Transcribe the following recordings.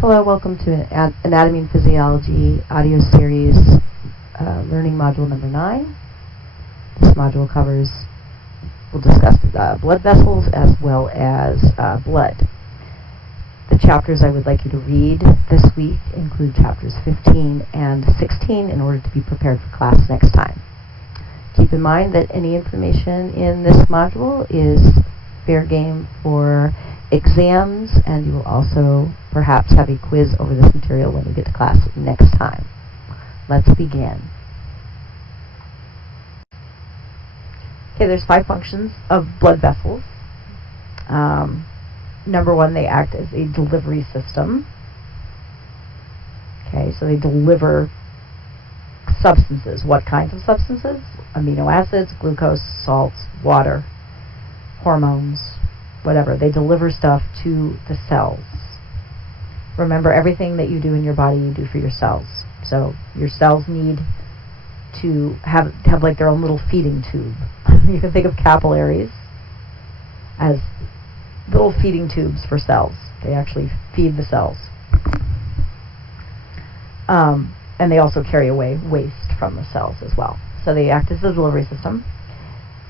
Hello, welcome to Anatomy and Physiology audio series, learning module number 9. This module we'll discuss blood vessels as well as blood. The chapters I would like you to read this week include chapters 15 and 16 in order to be prepared for class next time. Keep in mind that any information in this module is fair game for exams, and you will also perhaps have a quiz over this material when we get to class next time. Let's begin. Okay, there's 5 functions of blood vessels. Number 1, they act as a delivery system. Okay, so they deliver substances. What kinds of substances? Amino acids, glucose, salts, water, hormones, whatever. They deliver stuff to the cells. Remember, everything that you do in your body, you do for your cells. So your cells need to have like their own little feeding tube. You can think of capillaries as little feeding tubes for cells. They actually feed the cells. And they also carry away waste from the cells as well. So they act as a delivery system.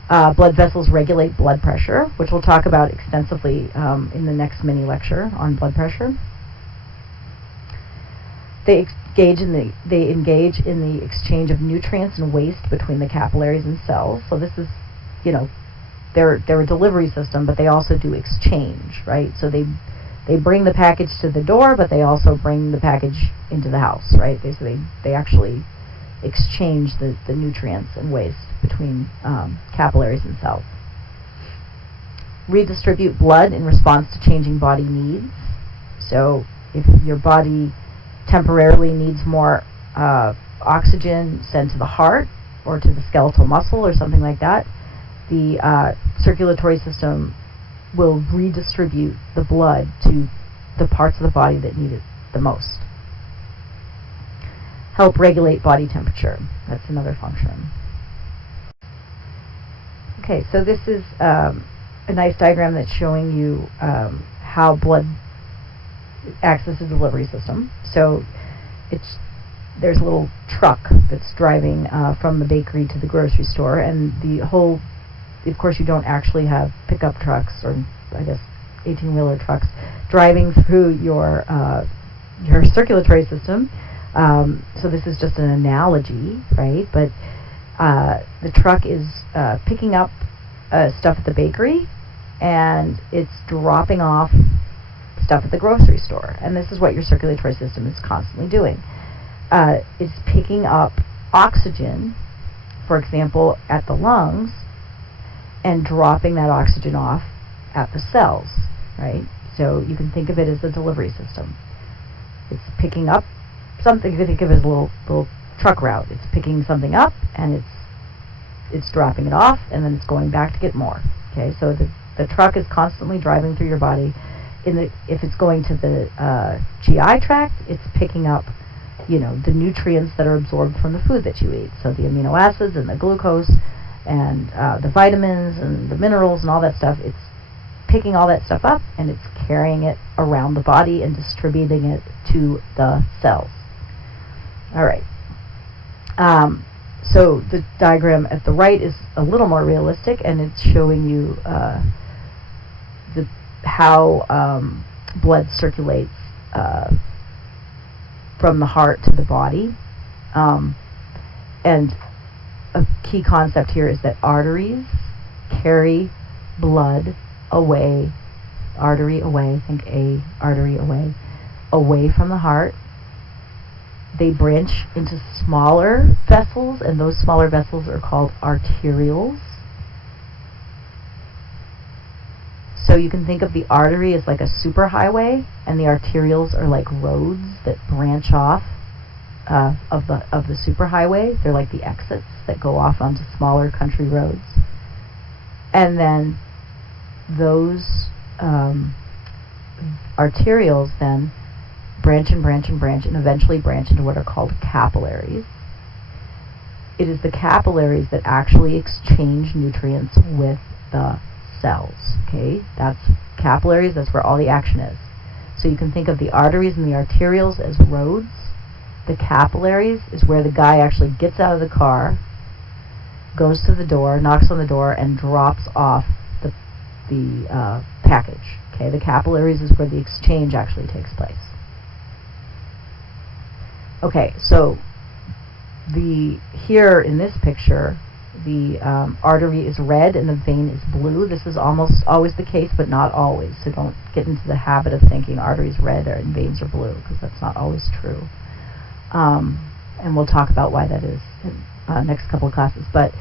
Blood vessels regulate blood pressure, which we'll talk about extensively in the next mini lecture on blood pressure. They engage in the exchange of nutrients and waste between the capillaries and cells. So this is, they're a delivery system, but they also do exchange, right? So they bring the package to the door, but they also bring the package into the house, right? They actually exchange the nutrients and waste between capillaries and cells. Redistribute blood in response to changing body needs. So if your body temporarily needs more oxygen sent to the heart or to the skeletal muscle or something like that, the circulatory system will redistribute the blood to the parts of the body that need it the most. Help regulate body temperature. That's another function. Okay, so this is a nice diagram that's showing you how blood acts as a delivery system. So there's a little truck that's driving from the bakery to the grocery store, and of course you don't actually have pickup trucks or I guess 18-wheeler trucks driving through your circulatory system. So this is just an analogy, right? But the truck is picking up stuff at the bakery, and it's dropping off stuff at the grocery store. And this is what your circulatory system is constantly doing. It's picking up oxygen, for example, at the lungs, and dropping that oxygen off at the cells, right? So you can think of it as a delivery system. It's picking up something. You can think of it as a little truck route. It's picking something up, and it's dropping it off, and then it's going back to get more. Okay, so the truck is constantly driving through your body. If it's going to the GI tract, it's picking up, the nutrients that are absorbed from the food that you eat. So the amino acids and the glucose and the vitamins and the minerals and all that stuff. It's picking all that stuff up, and it's carrying it around the body and distributing it to the cells. All right. So the diagram at the right is a little more realistic, and it's showing you how blood circulates from the heart to the body. And a key concept here is that arteries carry blood away, artery away, think a artery away from the heart. They branch into smaller vessels, and those smaller vessels are called arterioles. So you can think of the artery as like a superhighway, and the arterioles are like roads that branch off of the superhighway. They're like the exits that go off onto smaller country roads. And then those arterioles then branch and branch and branch and eventually branch into what are called capillaries. It is the capillaries that actually exchange nutrients with the cells. Okay, that's capillaries. That's where all the action is. So you can think of the arteries and the arterioles as roads. The capillaries is where the guy actually gets out of the car, goes to the door, knocks on the door, and drops off the package. Okay, the capillaries is where the exchange actually takes place. Okay, so here in this picture, the artery is red and the vein is blue. This is almost always the case, but not always. So don't get into the habit of thinking arteries red and veins are blue, because that's not always true. And we'll talk about why that is in next couple of classes. But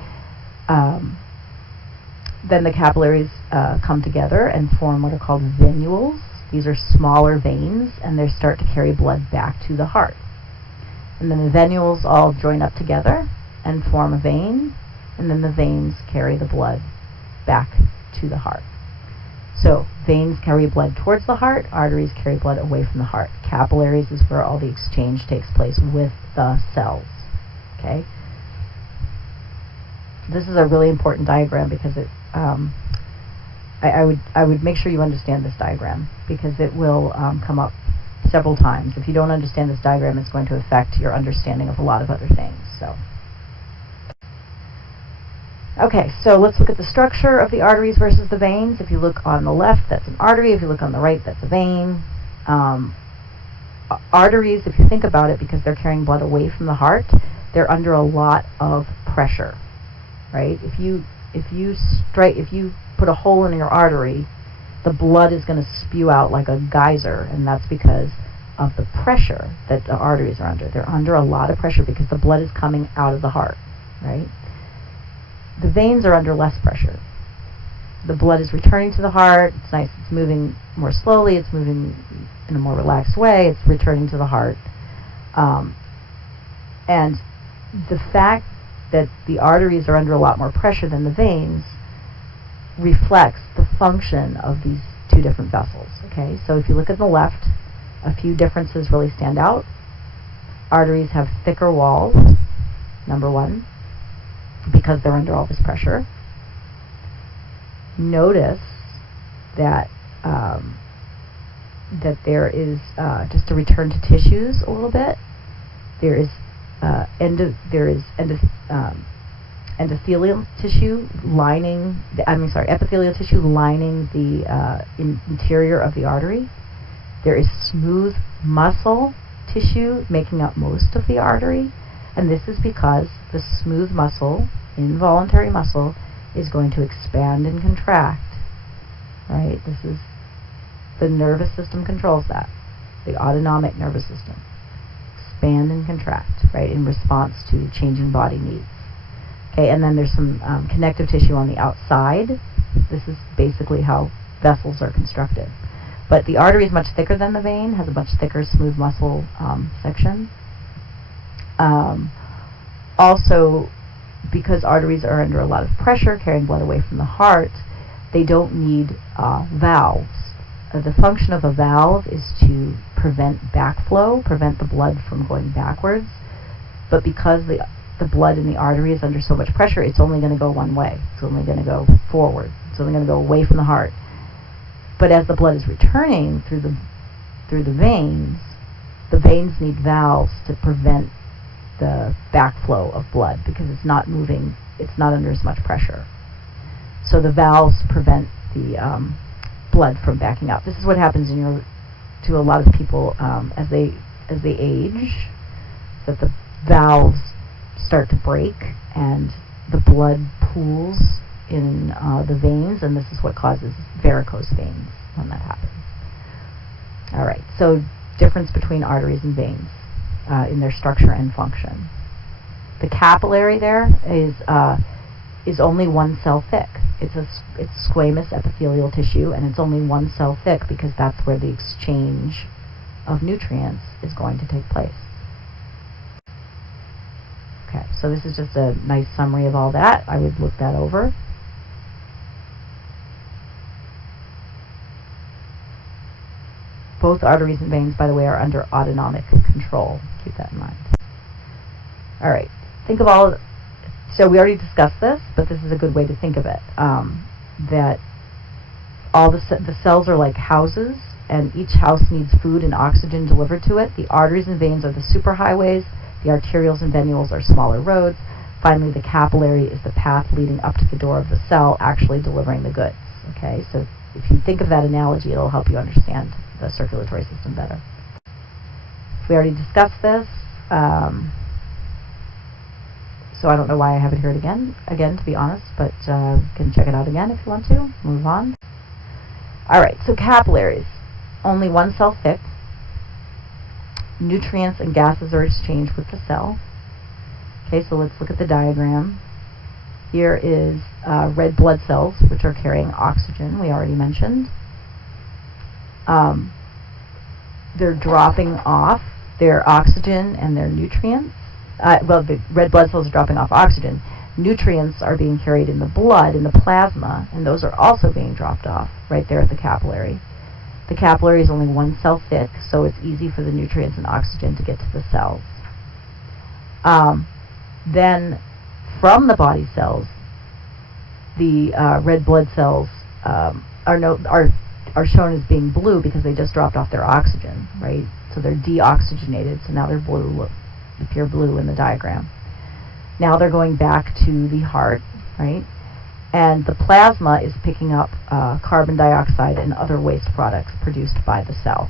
then the capillaries come together and form what are called venules. These are smaller veins, and they start to carry blood back to the heart. And then the venules all join up together and form a vein, and then the veins carry the blood back to the heart. So veins carry blood towards the heart, arteries carry blood away from the heart. Capillaries is where all the exchange takes place with the cells. Okay? This is a really important diagram because it I would make sure you understand this diagram, because it will come up several times. If you don't understand this diagram, it's going to affect your understanding of a lot of other things. So, okay, so let's look at the structure of the arteries versus the veins. If you look on the left, that's an artery. If you look on the right, that's a vein. Arteries, if you think about it, because they're carrying blood away from the heart, they're under a lot of pressure, right? If you put a hole in your artery, the blood is going to spew out like a geyser, and that's because of the pressure that the arteries are under. They're under a lot of pressure because the blood is coming out of the heart, right? The veins are under less pressure. The blood is returning to the heart. It's nice. It's moving more slowly. It's moving in a more relaxed way. It's returning to the heart. And the fact that the arteries are under a lot more pressure than the veins reflects the function of these two different vessels. Okay, so if you look at the left, a few differences really stand out. Arteries have thicker walls, number one, because they're under all this pressure. Notice that that there is, just to return to tissues a little bit, there is epithelial tissue lining the interior of the artery. There is smooth muscle tissue making up most of the artery, and this is because the smooth muscle, involuntary muscle, is going to expand and contract. Right? This is the nervous system controls that. The autonomic nervous system. Expand and contract, right, in response to changing body needs. Okay, and then there's some connective tissue on the outside. This is basically how vessels are constructed. But the artery is much thicker than the vein, has a much thicker smooth muscle section. Also, because arteries are under a lot of pressure, carrying blood away from the heart, they don't need valves. The function of a valve is to prevent backflow, prevent the blood from going backwards. But because the blood in the artery is under so much pressure, it's only going to go one way. It's only going to go forward. It's only going to go away from the heart. But as the blood is returning through the veins need valves to prevent the backflow of blood, because it's not moving, it's not under as much pressure. So the valves prevent the blood from backing up. This is what happens to a lot of people as they age, that the valves start to break and the blood pools in the veins, and this is what causes varicose veins when that happens. All right, so difference between arteries and veins in their structure and function. The capillary there is only one cell thick. It's squamous epithelial tissue, and it's only one cell thick because that's where the exchange of nutrients is going to take place. Okay, so this is just a nice summary of all that. I would look that over. Both arteries and veins, by the way, are under autonomic control. Keep that in mind. All right, think of all of so we already discussed this, but this is a good way to think of it. That all the cells are like houses, and each house needs food and oxygen delivered to it. The arteries and veins are the superhighways. The arterioles and venules are smaller roads. Finally, the capillary is the path leading up to the door of the cell, actually delivering the goods. Okay, so if you think of that analogy, it'll help you understand the circulatory system better. We already discussed this, so I don't know why I haven't heard it again, to be honest, but you can check it out again if you want to. Move on. Alright, so capillaries. Only one cell thick. Nutrients and gases are exchanged with the cell. Okay, so let's look at the diagram. Here is red blood cells, which are carrying oxygen, we already mentioned. They're dropping off their oxygen and their nutrients. Well, the red blood cells are dropping off oxygen. Nutrients are being carried in the blood, in the plasma, and those are also being dropped off right there at the capillary. The capillary is only one cell thick, so it's easy for the nutrients and oxygen to get to the cells. Then, from the body cells, the red blood cells are shown as being blue because they just dropped off their oxygen, right? So they're deoxygenated, so now they're blue, appear blue in the diagram. Now they're going back to the heart, right? And the plasma is picking up carbon dioxide and other waste products produced by the cell.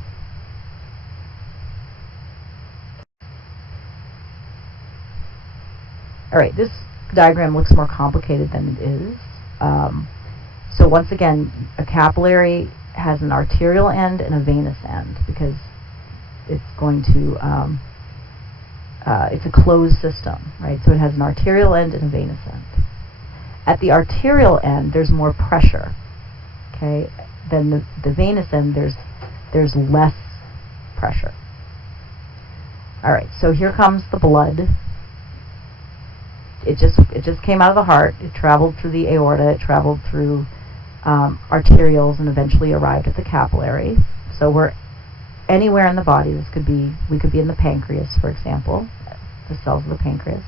Alright, this diagram looks more complicated than it is. So once again, a capillary has an arterial end and a venous end because it's going to, it's a closed system, right? So it has an arterial end and a venous end. At the arterial end, there's more pressure, okay? Than the venous end, there's less pressure. Alright, so here comes the blood. It just came out of the heart. It traveled through the aorta. It traveled through arterioles and eventually arrived at the capillary. So we're anywhere in the body. We could be in the pancreas, for example, the cells of the pancreas.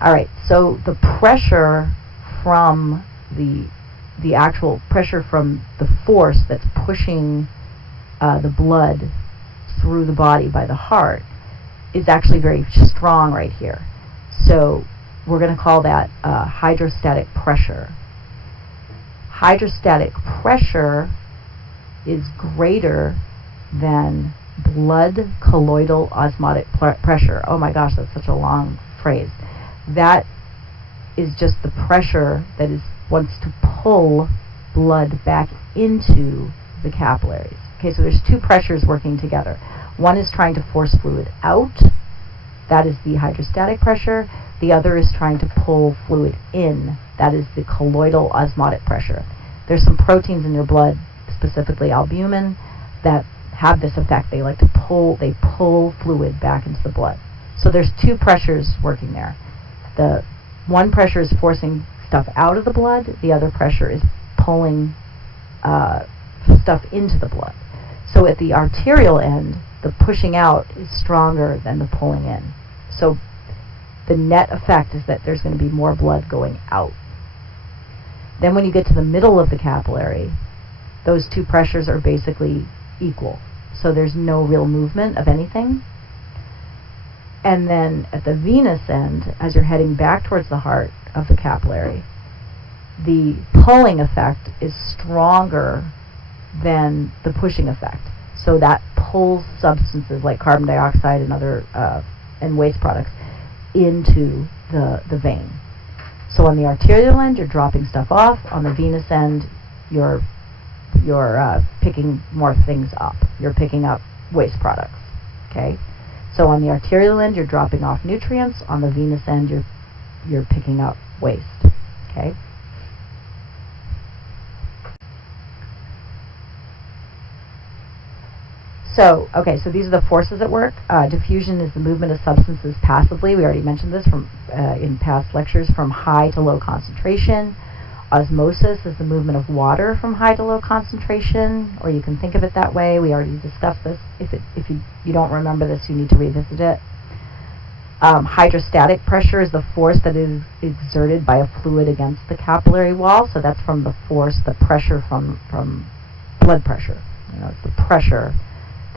All right. So the pressure from the actual pressure from the force that's pushing the blood through the body by the heart is actually very strong right here. So we're going to call that hydrostatic pressure. Hydrostatic pressure is greater than blood colloidal osmotic pressure. Oh my gosh, that's such a long phrase. That is just the pressure that wants to pull blood back into the capillaries. Okay, so there's two pressures working together. One is trying to force fluid out. That is the hydrostatic pressure. The other is trying to pull fluid in. That is the colloidal osmotic pressure. There's some proteins in your blood, specifically albumin, that have this effect. They like to pull fluid back into the blood. So there's two pressures working there. The one pressure is forcing stuff out of the blood. The other pressure is pulling stuff into the blood. So at the arterial end, the pushing out is stronger than the pulling in. So the net effect is that there's going to be more blood going out. Then when you get to the middle of the capillary, those two pressures are basically equal. So there's no real movement of anything. And then at the venous end, as you're heading back towards the heart of the capillary, the pulling effect is stronger than the pushing effect. So that pulls substances like carbon dioxide and other and waste products into the vein. So on the arterial end, you're dropping stuff off. On the venous end, you're picking more things up. You're picking up waste products. Okay. So on the arterial end, you're dropping off nutrients. On the venous end, you're picking up waste. Okay. So these are the forces at work. Diffusion is the movement of substances passively. We already mentioned this in past lectures, from high to low concentration. Osmosis is the movement of water from high to low concentration, or you can think of it that way. We already discussed this. If you don't remember this, you need to revisit it. Hydrostatic pressure is the force that is exerted by a fluid against the capillary wall. So that's from the force, the pressure from blood pressure. It's the pressure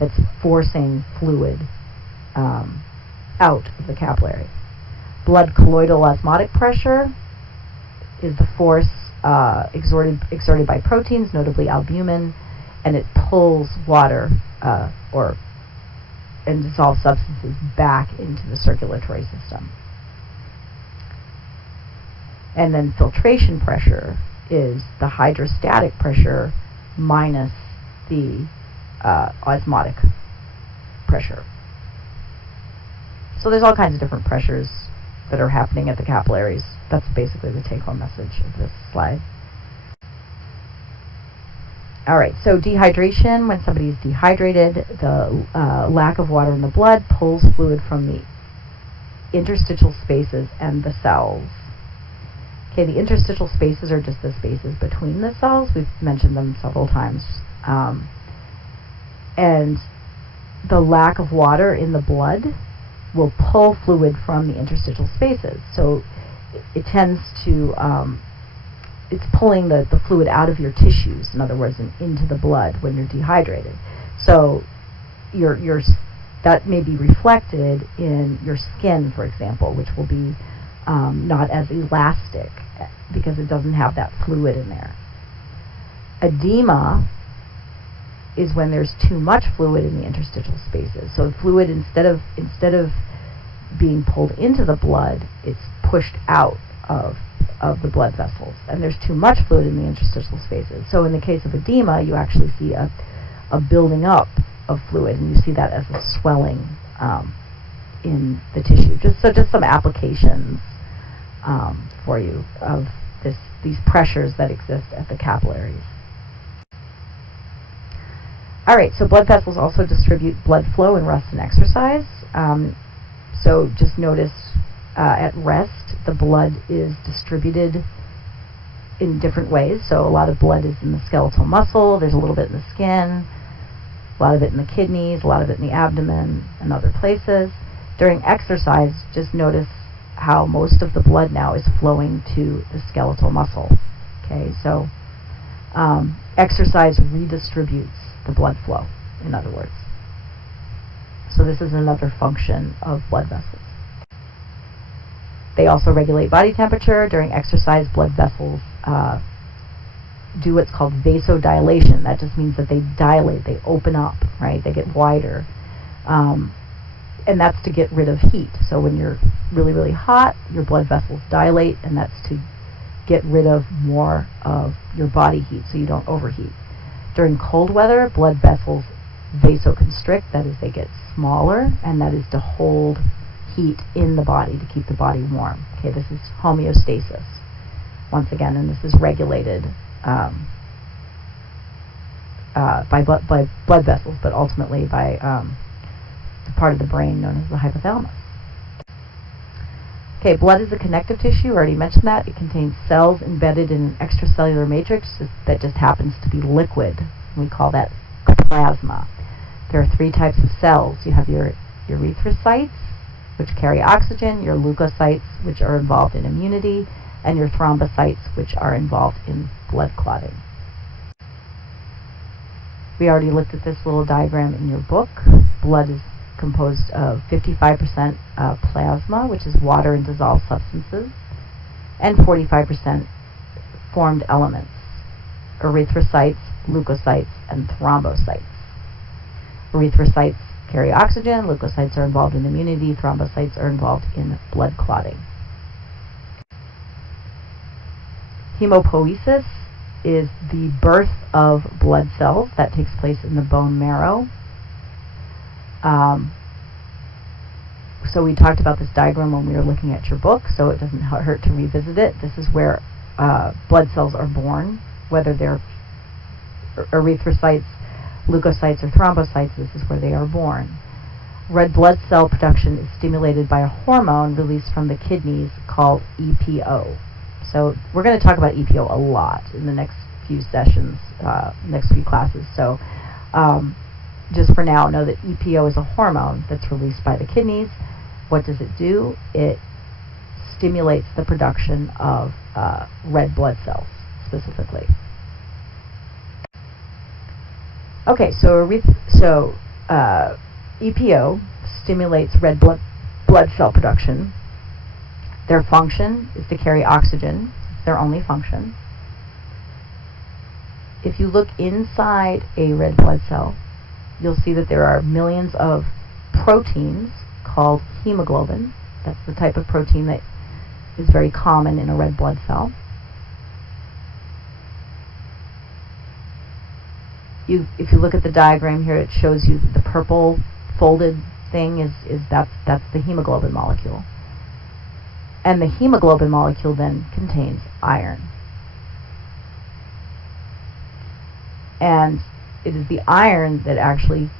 that's forcing fluid out of the capillary. Blood colloidal osmotic pressure is the force exerted by proteins, notably albumin, and it pulls water and dissolved substances back into the circulatory system. And then filtration pressure is the hydrostatic pressure minus the osmotic pressure. So there's all kinds of different pressures that are happening at the capillaries. That's basically the take-home message of this slide. All right, so dehydration, when somebody is dehydrated, the lack of water in the blood pulls fluid from the interstitial spaces and the cells. Okay, the interstitial spaces are just the spaces between the cells. We've mentioned them several times. And the lack of water in the blood will pull fluid from the interstitial spaces. So it tends to, it's pulling the fluid out of your tissues, in other words, and into the blood when you're dehydrated. So that may be reflected in your skin, for example, which will be not as elastic because it doesn't have that fluid in there. Edema is when there's too much fluid in the interstitial spaces. So fluid, instead of being pulled into the blood, it's pushed out of the blood vessels, and there's too much fluid in the interstitial spaces. So in the case of edema, you actually see a building up of fluid, and you see that as a swelling in the tissue. Just some applications for you of these pressures that exist at the capillaries. All right, so blood vessels also distribute blood flow in rest and exercise. So just notice at rest, the blood is distributed in different ways. So a lot of blood is in the skeletal muscle, there's a little bit in the skin, a lot of it in the kidneys, a lot of it in the abdomen and other places. During exercise, just notice how most of the blood now is flowing to the skeletal muscle. Okay, so exercise redistributes the blood flow, in other words. So this is another function of blood vessels. They also regulate body temperature. During exercise, blood vessels do what's called vasodilation. That just means that they dilate, they open up, right? They get wider. And that's to get rid of heat. So when you're really, really hot, your blood vessels dilate, and that's to get rid of more of your body heat so you don't overheat. During cold weather, blood vessels vasoconstrict, that is, they get smaller, and that is to hold heat in the body, to keep the body warm. Okay, this is homeostasis, once again, and this is regulated by blood vessels, but ultimately by the part of the brain known as the hypothalamus. Okay, blood is a connective tissue. I already mentioned that. It contains cells embedded in an extracellular matrix that just happens to be liquid. We call that plasma. There are three types of cells. You have your erythrocytes, which carry oxygen, your leukocytes, which are involved in immunity, and your thrombocytes, which are involved in blood clotting. We already looked at this little diagram in your book. Blood is composed of 55% plasma, which is water and dissolved substances, and 45% formed elements, erythrocytes, leukocytes, and thrombocytes. Erythrocytes carry oxygen, leukocytes are involved in immunity, thrombocytes are involved in blood clotting. Hemopoiesis is the birth of blood cells that takes place in the bone marrow. So we talked about this diagram when we were looking at your book, so it doesn't hurt to revisit it. This is where blood cells are born, whether they're erythrocytes, leukocytes, or thrombocytes. This is where they are born. Red blood cell production is stimulated by a hormone released from the kidneys called EPO. So we're going to talk about EPO a lot in the next few sessions, next few classes. So just for now, know that EPO is a hormone that's released by the kidneys. What does it do? It stimulates the production of red blood cells, specifically. Okay, so EPO stimulates red blood cell production. Their function is to carry oxygen. It's their only function. If you look inside a red blood cell, you'll see that there are millions of proteins called hemoglobin. That's the type of protein that is very common in a red blood cell. If you look at the diagram here, it shows you that the purple folded thing that's the hemoglobin molecule. And the hemoglobin molecule then contains iron. And it is the iron that actually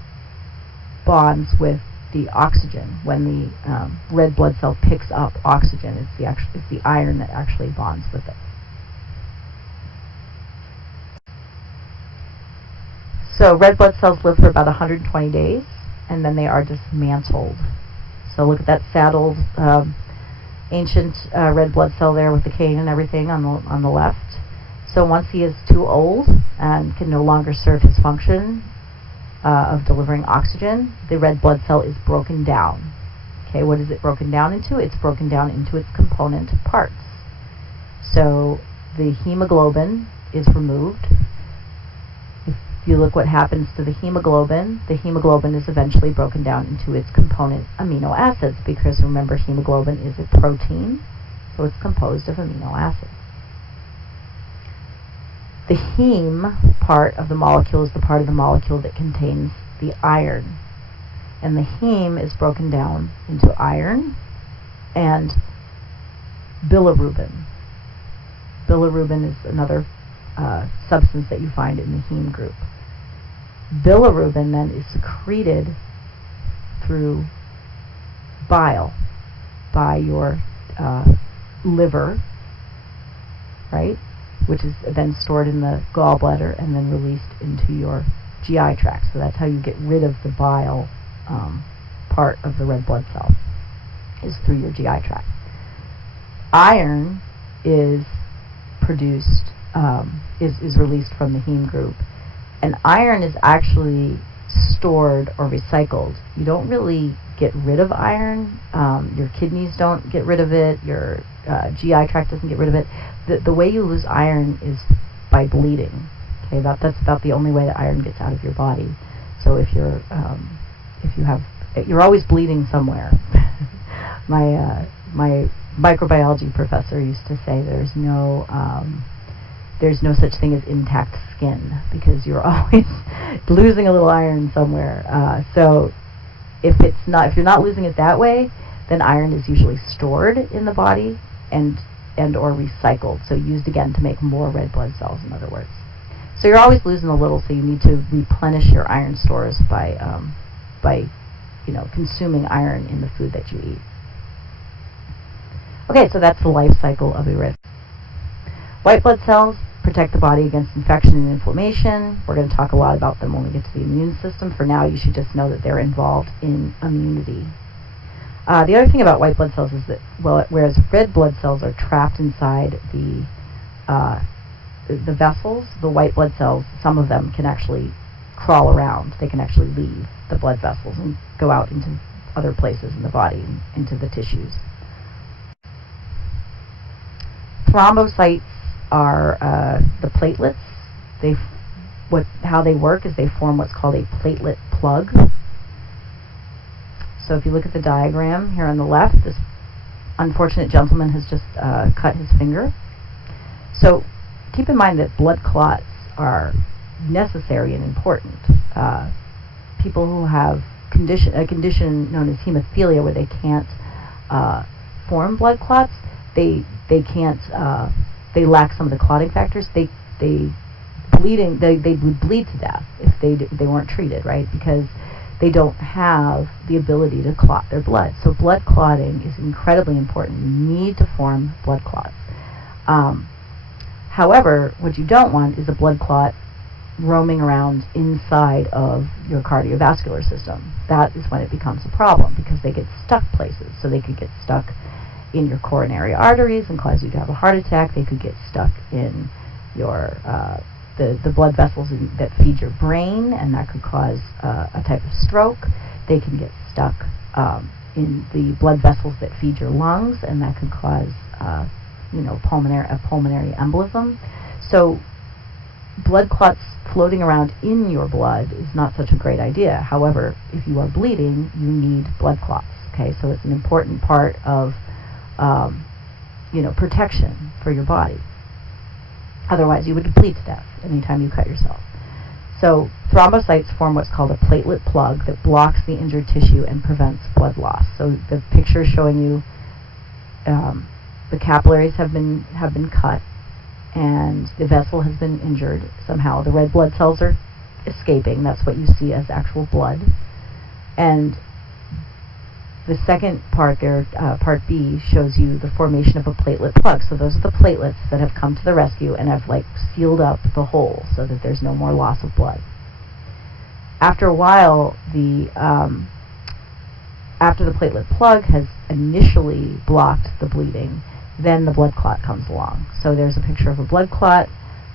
bonds with the oxygen. When the red blood cell picks up oxygen, it's the iron that actually bonds with it. So red blood cells live for about 120 days, and then they are dismantled. So look at that sad old ancient red blood cell there with the cane and everything on the left. So once he is too old and can no longer serve his function of delivering oxygen, the red blood cell is broken down. Okay, what is it broken down into? It's broken down into its component parts. So the hemoglobin is removed. If you look what happens to the hemoglobin is eventually broken down into its component amino acids, because remember, hemoglobin is a protein, so it's composed of amino acids. The heme part of the molecule is the part of the molecule that contains the iron. And the heme is broken down into iron and bilirubin. Bilirubin is another substance that you find in the heme group. Bilirubin then is secreted through bile by your liver, right? Which is then stored in the gallbladder and then released into your GI tract. So that's how you get rid of the bile part of the red blood cell, is through your GI tract. Iron is produced, is released from the heme group. And iron is actually stored or recycled. You don't really get rid of iron. Your kidneys don't get rid of it. Your GI tract doesn't get rid of it. The way you lose iron is by bleeding. Okay, that's about the only way that iron gets out of your body. So if you're always bleeding somewhere. My microbiology professor used to say there's no such thing as intact skin, because you're always losing a little iron somewhere. So if you're not losing it that way, then iron is usually stored in the body and or recycled, so used again to make more red blood cells, in other words. So you're always losing a little, so you need to replenish your iron stores by consuming iron in the food that you eat. Okay, so that's the life cycle of a red. White blood cells protect the body against infection and inflammation. We're going to talk a lot about them when we get to the immune system. For now, you should just know that they're involved in immunity. The other thing about white blood cells is that, whereas red blood cells are trapped inside the vessels, the white blood cells, some of them can actually crawl around. They can actually leave the blood vessels and go out into other places in the body, into the tissues. Thrombocytes are the platelets. How they work is they form what's called a platelet plug. So if you look at the diagram here on the left, this unfortunate gentleman has just cut his finger. So keep in mind that blood clots are necessary and important. People who have a condition known as hemophilia, where they can't form blood clots, they lack some of the clotting factors. They would bleed to death if they weren't treated, right? Because they don't have the ability to clot their blood. So blood clotting is incredibly important. You need to form blood clots. However, what you don't want is a blood clot roaming around inside of your cardiovascular system. That is when it becomes a problem, because they get stuck places. So they could get stuck in your coronary arteries and cause you to have a heart attack. They could get stuck in your the blood vessels that feed your brain, and that could cause a type of stroke. They can get stuck in the blood vessels that feed your lungs, and that could cause pulmonary embolism. So blood clots floating around in your blood is not such a great idea. However, if you are bleeding, you need blood clots. Okay, so it's an important part of protection for your body. Otherwise, you would bleed to death anytime you cut yourself. So thrombocytes form what's called a platelet plug that blocks the injured tissue and prevents blood loss. So the picture is showing you the capillaries have been cut, and the vessel has been injured somehow. The red blood cells are escaping. That's what you see as actual blood. And the second part there, part B, shows you the formation of a platelet plug. So those are the platelets that have come to the rescue and have sealed up the hole so that there's no more loss of blood. After a while, after the platelet plug has initially blocked the bleeding, then the blood clot comes along. So there's a picture of a blood clot,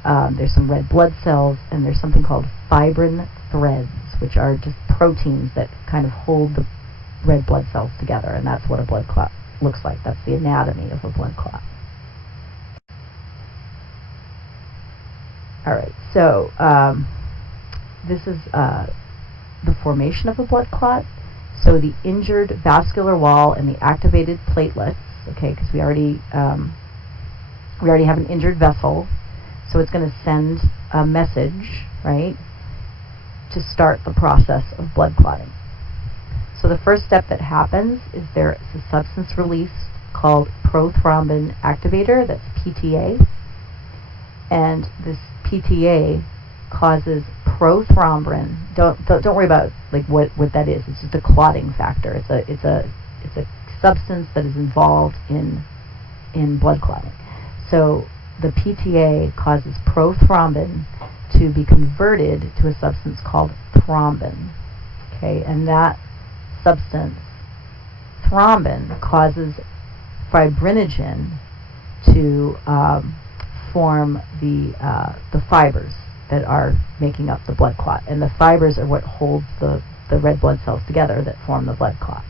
there's some red blood cells, and there's something called fibrin threads, which are just proteins that kind of hold the red blood cells together, and that's what a blood clot looks like. That's the anatomy of a blood clot. Alright, so this is the formation of a blood clot. So the injured vascular wall and the activated platelets, okay, because we already have an injured vessel, so it's going to send a message, right, to start the process of blood clotting. So the first step that happens is there is a substance released called prothrombin activator, that's PTA, and this PTA causes prothrombin. Don't worry about what that is. It's just a clotting factor. It's a substance that is involved in blood clotting. So the PTA causes prothrombin to be converted to a substance called thrombin. Okay, and that substance, thrombin, causes fibrinogen to form the fibers that are making up the blood clot, and the fibers are what holds the red blood cells together that form the blood clot.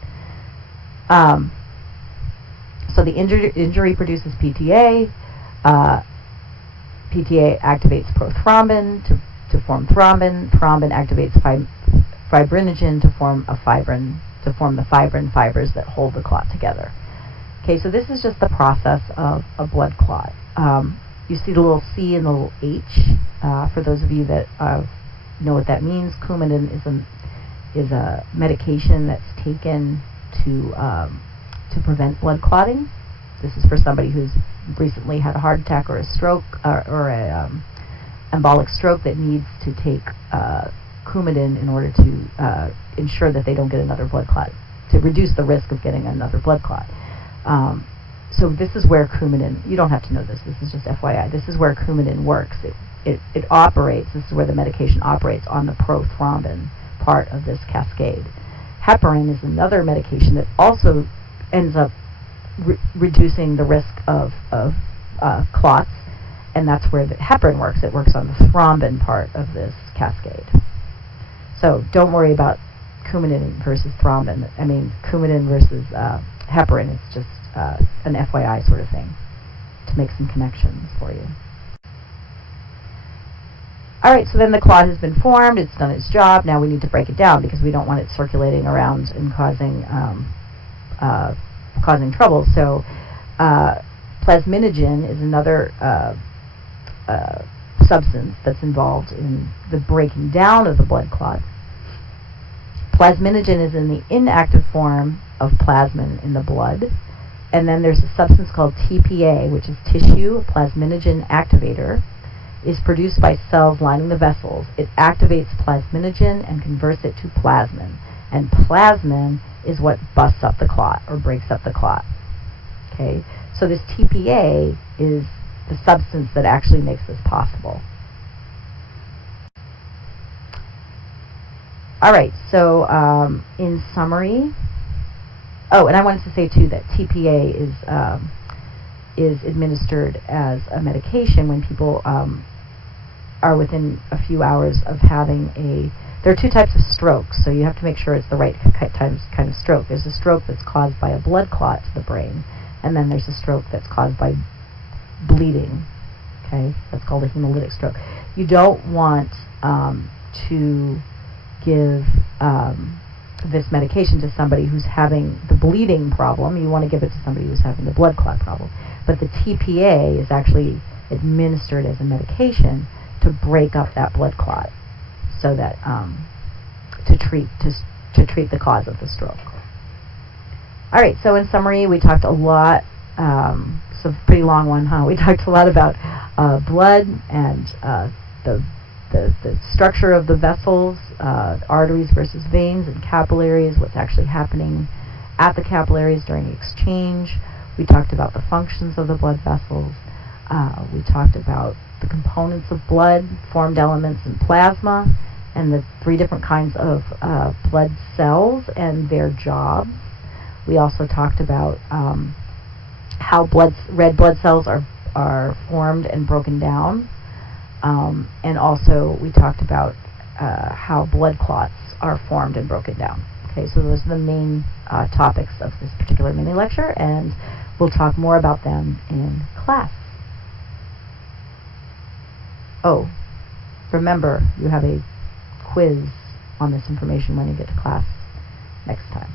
So the injury produces PTA. PTA activates prothrombin to form thrombin. Thrombin activates fibrinogen to form the fibrin fibers that hold the clot together. Okay, so this is just the process of a blood clot. You see the little C and the little H. For those of you that know what that means, Coumadin is a medication that's taken to prevent blood clotting. This is for somebody who's recently had a heart attack or a stroke or a embolic stroke that needs to take Coumadin in order to ensure that they don't get another blood clot, to reduce the risk of getting another blood clot. So this is where Coumadin, you don't have to know this is just FYI, this is where Coumadin works. It operates, this is where the medication operates on the prothrombin part of this cascade. Heparin is another medication that also ends up reducing the risk of clots, and that's where the heparin works. It works on the thrombin part of this cascade. So don't worry about Coumadin versus thrombin. I mean, Coumadin versus heparin. It's just an FYI sort of thing to make some connections for you. Alright, so then the clot has been formed, it's done its job. Now we need to break it down because we don't want it circulating around and causing trouble. So plasminogen is another substance that's involved in the breaking down of the blood clot. Plasminogen is in the inactive form of plasmin in the blood. And then there's a substance called TPA, which is tissue plasminogen activator. Is produced by cells lining the vessels. It activates plasminogen and converts it to plasmin. And plasmin is what busts up the clot or breaks up the clot. Okay, so this TPA is the substance that actually makes this possible. Alright, so in summary, and I wanted to say too that TPA is administered as a medication when people are within a few hours of having there are two types of strokes, so you have to make sure it's the right kind of stroke. There's a stroke that's caused by a blood clot to the brain, and then there's a stroke that's caused by bleeding. Okay, that's called a hemolytic stroke. You don't want to give this medication to somebody who's having the bleeding problem. You want to give it to somebody who's having the blood clot problem. But the TPA is actually administered as a medication to break up that blood clot, so that to treat the cause of the stroke. All right. So in summary, we talked a lot. It's a pretty long one, huh? We talked a lot about blood and the structure of the vessels, arteries versus veins, and capillaries, what's actually happening at the capillaries during exchange. We talked about the functions of the blood vessels. We talked about the components of blood, formed elements, and plasma, and the 3 different kinds of blood cells and their jobs. We also talked about how red blood cells are formed and broken down. And also we talked about how blood clots are formed and broken down. Okay, so those are the main topics of this particular mini lecture, and we'll talk more about them in class. Oh, remember, you have a quiz on this information when you get to class next time.